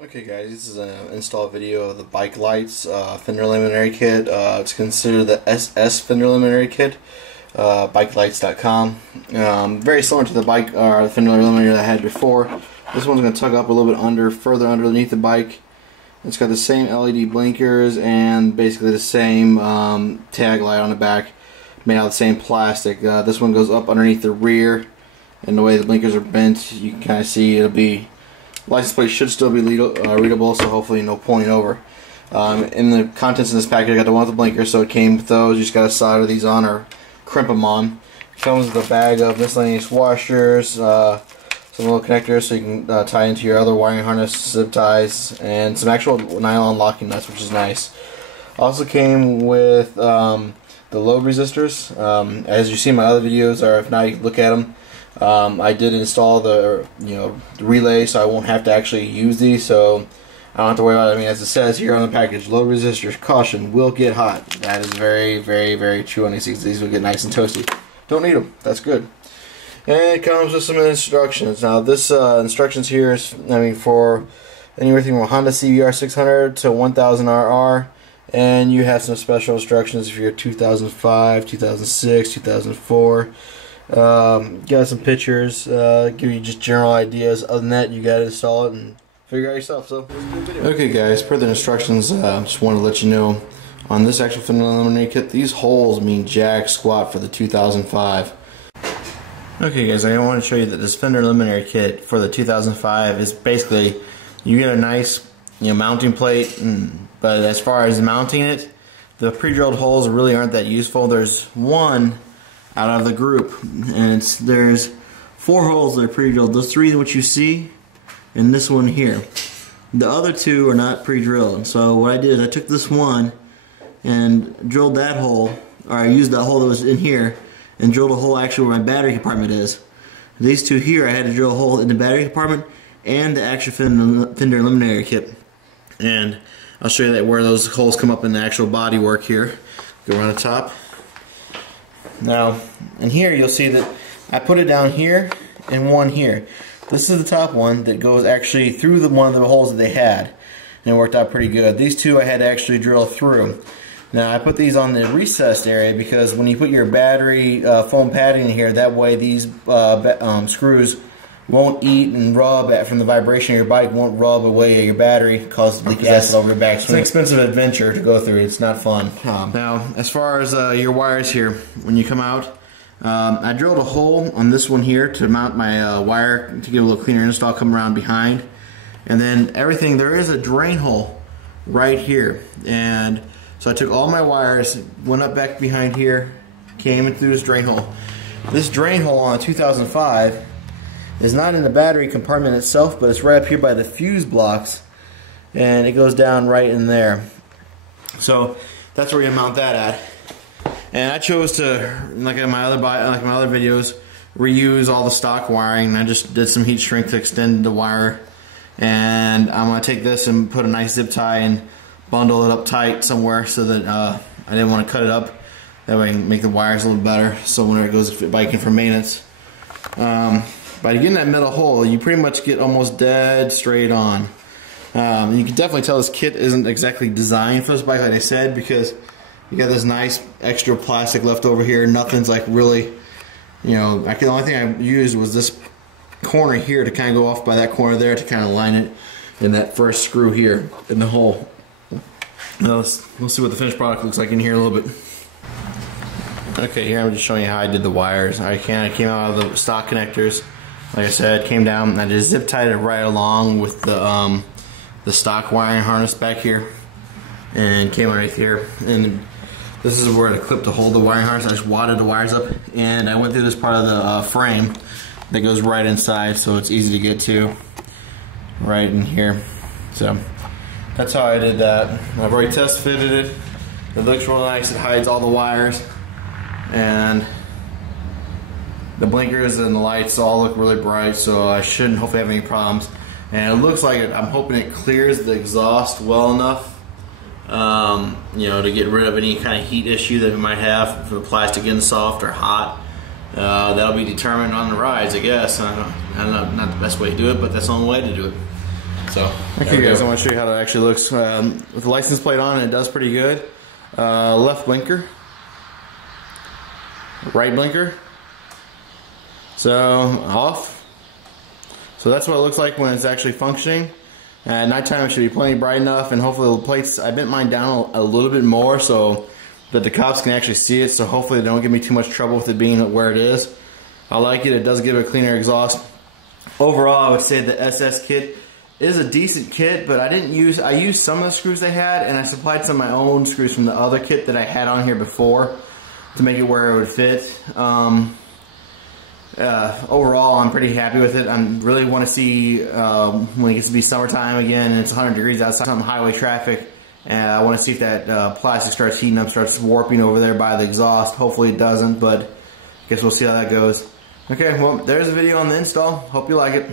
Okay guys, this is an install video of the Bikelitez Fender Eliminator kit. It's considered the SS Fender Eliminator kit, Bikelitez.com. Very similar to the Fender Eliminator that I had before. This one's going to tug up a little bit further underneath the bike. It's got the same LED blinkers and basically the same tag light on the back, made out of the same plastic. This one goes up underneath the rear, and the way the blinkers are bent, you can kind of see it'll be. License plate should still be readable, so hopefully no pulling over. In the contents of this package, I got the one with the blinker, so it came with those. You just got to solder these on or crimp them on. It comes with a bag of miscellaneous washers, some little connectors so you can tie into your other wiring harness, zip ties, and some actual nylon locking nuts, which is nice. Also came with the load resistors. As you see in my other videos, or if not, you can look at them. I did install the relay, so I won't have to actually use these, so I don't have to worry about it. I mean, as it says here on the package, load resistors, caution, will get hot. That is very, very, very true on these things. These will get nice and toasty. Don't need them. That's good. And it comes with some instructions. Now, this instructions here is, for anywhere from Honda CBR 600 to 1000RR, and you have some special instructions if you're 2005, 2006, 2004. Got some pictures, give you just general ideas. Other than that, you gotta install it and figure it out yourself. So, okay guys, per the instructions, just want to let you know, on this actual Fender Eliminator kit, these holes mean jack squat for the 2005. Okay guys, I want to show you that this Fender Eliminator kit for the 2005 is basically, you get a nice mounting plate, but as far as mounting it, the pre-drilled holes really aren't that useful. There's one out of the group, and there's 4 holes that are pre-drilled. Those 3 which you see, and this one here. The other 2 are not pre-drilled. So what I did is I took this one and drilled that hole, or I used that hole that was in here and drilled a hole actually where my battery compartment is. These 2 here, I had to drill a hole in the battery compartment and the actual Fender Eliminator kit. And I'll show you that where those holes come up in the actual body work here. Go around the top. Now, in here you'll see that I put it down here and one here. This is the top one that goes actually through one of the holes that they had, and it worked out pretty good. These 2 I had to actually drill through. Now I put these on the recessed area because when you put your battery foam padding in here, that way these screws won't eat and rub from the vibration of your bike, won't rub away at your battery, cause leak acid over your back. It's an expensive adventure to go through. It's not fun. Now, as far as your wires here, when you come out, I drilled a hole on this one here to mount my wire to get a little cleaner install, come around behind. And then everything, there is a drain hole right here. And so I took all my wires, went up back behind here, came in through this drain hole. This drain hole on a 2005 is not in the battery compartment itself, but it's right up here by the fuse blocks, and it goes down right in there. So that's where you mount that at. And I chose to, like my other videos, reuse all the stock wiring. I just did some heat shrink to extend the wire, and I'm gonna take this and put a nice zip tie and bundle it up tight somewhere so that I didn't want to cut it up. That way I can make the wires a little better, so when it goes biking for maintenance. By getting that middle hole, you pretty much get almost dead straight on. You can definitely tell this kit isn't exactly designed for this bike, like I said, because you got this nice extra plastic left over here. Nothing's like really, the only thing I used was this corner here to kind of go off by that corner there to kind of line it in that first screw here in the hole. Now we'll see what the finished product looks like in here a little bit. Okay, here I'm just showing you how I did the wires. I came out of the stock connectors. Like I said, came down and I just zip tied it right along with the stock wiring harness back here, and came right here. And this is where the clip to hold the wiring harness. I just wadded the wires up, and I went through this part of the frame that goes right inside, so it's easy to get to, right in here. So that's how I did that. I've already test fitted it. It looks real nice. It hides all the wires, and the blinkers and the lights all look really bright, so I shouldn't hopefully have any problems. And it looks like I'm hoping it clears the exhaust well enough, to get rid of any kind of heat issue that we might have for the plastic getting soft or hot. That'll be determined on the rides, I guess. I don't know, not the best way to do it, but that's the only way to do it. So okay, guys, I want to show you how it actually looks with the license plate on. It does pretty good. Left blinker, right blinker, so off. So that's what it looks like when it's actually functioning. At nighttime it should be plenty bright enough, and hopefully the plates, I bent mine down a little bit more so that the cops can actually see it, so hopefully they don't give me too much trouble with it being where it is. I like it. It does give a cleaner exhaust. Overall, I would say the SS kit is a decent kit, but I used some of the screws they had, and I supplied some of my own screws from the other kit that I had on here before to make it where it would fit. Overall, I'm pretty happy with it. I really want to see when it gets to be summertime again and it's 100 degrees outside, some highway traffic, and I want to see if that plastic starts heating up, starts warping over there by the exhaust. Hopefully it doesn't, but I guess we'll see how that goes. Okay, well, there's a video on the install. Hope you like it.